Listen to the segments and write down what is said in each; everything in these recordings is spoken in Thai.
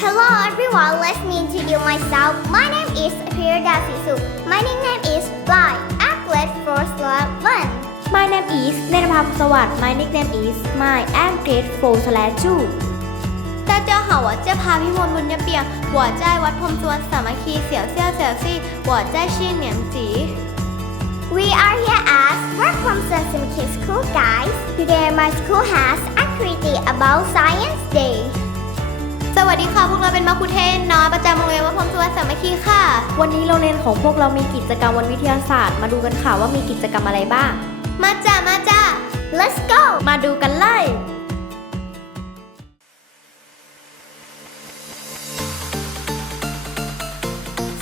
Hello everyone, let me introduce myself. My name is Pirda Sisu. My nickname is Fly. Athlete for Slot 1. My name is เนรภาพสวัสดิ์ My nickname is My I'm grade 4 slash 2大家好，我叫爬皮文文的饼，我在วัดพรมจวนสามัคคีเสี่ยวเซี่ยวเสี่ยวซี่我在七年级 We are here at Work from Sesame Kids School, guys. Today my school has activity about Science Day. สวัสดีค่ะ พวกเราเป็นมาคุเทนน้อยประจำโรงเรียนวัดพรมจวนสามัคคีค่ะ วันนี้โรงเรียนของพวกเรามีกิจกรรมวันวิทยาศาสตร์ มาดูกันค่ะว่ามีกิจกรรมอะไรบ้าง มาจ้ามาจ้า Let's go! มาดูกันเลย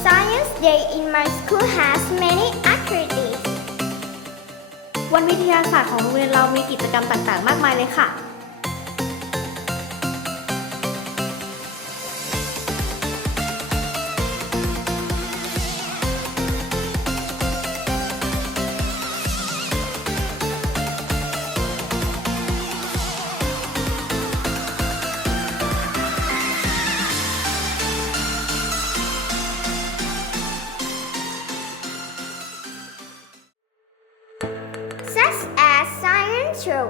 Science Day in my school has many activities. วันวิทยาศาสตร์ของโรงเรียนเรามีกิจกรรมต่างๆ มากมายเลยค่ะ such as science show,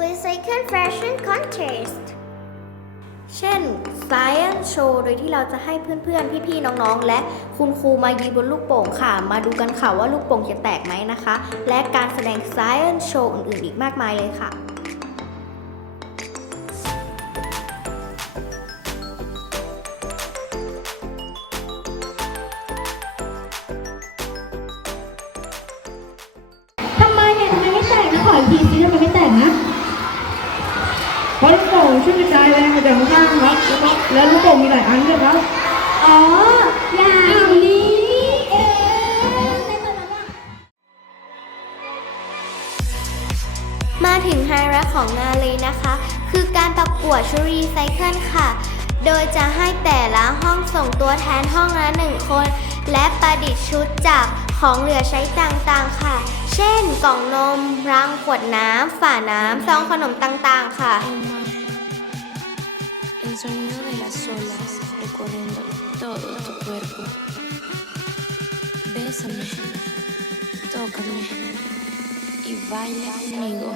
recycle fashion contest, เช่น Science Show โดยที่เราจะให้เพื่อนๆ พี่ๆ น้องๆ และคุณครูมายืนบนลูกโป่งค่ะ มาดูกันค่ะว่าลูกโป่งจะแตกไหมนะคะ และการแสดง Science Show อื่นๆ อีกมากมายเลยค่ะ ทีสิทำไมไม่แตกนะเพราะลูกโป่งช่วยกระจายแรงมาจากข้างครับแล้วก็แล้วลูกโป่งมีหลายอันด้วยครับ อ๋อ อย่างนี้เองมาถึงไฮไลท์ของงานเลยนะคะ คือการประกวดชุดรีไซเคิลค่ะ โดยจะให้แต่ละห้องส่งตัวแทนห้องละหนึ่งคน และประดิษฐ์ชุดจากของเหลือใช้ต่างๆค่ะ เช่น กล่องนมรังขวดน้ำฝาน้ำซองขนมต่างๆ ค่ะ El sonido de las olas recorriendo todo tu cuerpo. Bésame, tócame y baila conmigo.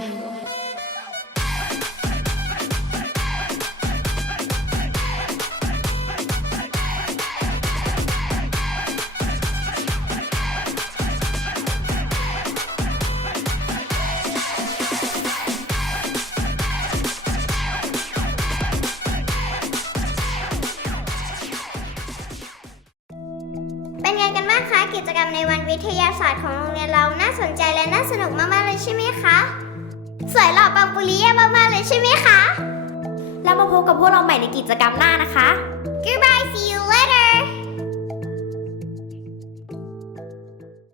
เป็นไงกันบ้างคะกิจกรรมในวันวิทยาศาสตร์ของโรงเรียนเราน่าสนใจและน่าสนุกมากๆเลยใช่ไหมคะสวยหล่อปังปุริยมากๆเลยใช่ไหมคะ แล้วมาพบกับพวกเราใหม่ในกิจกรรมหน้านะคะ Goodbye see you later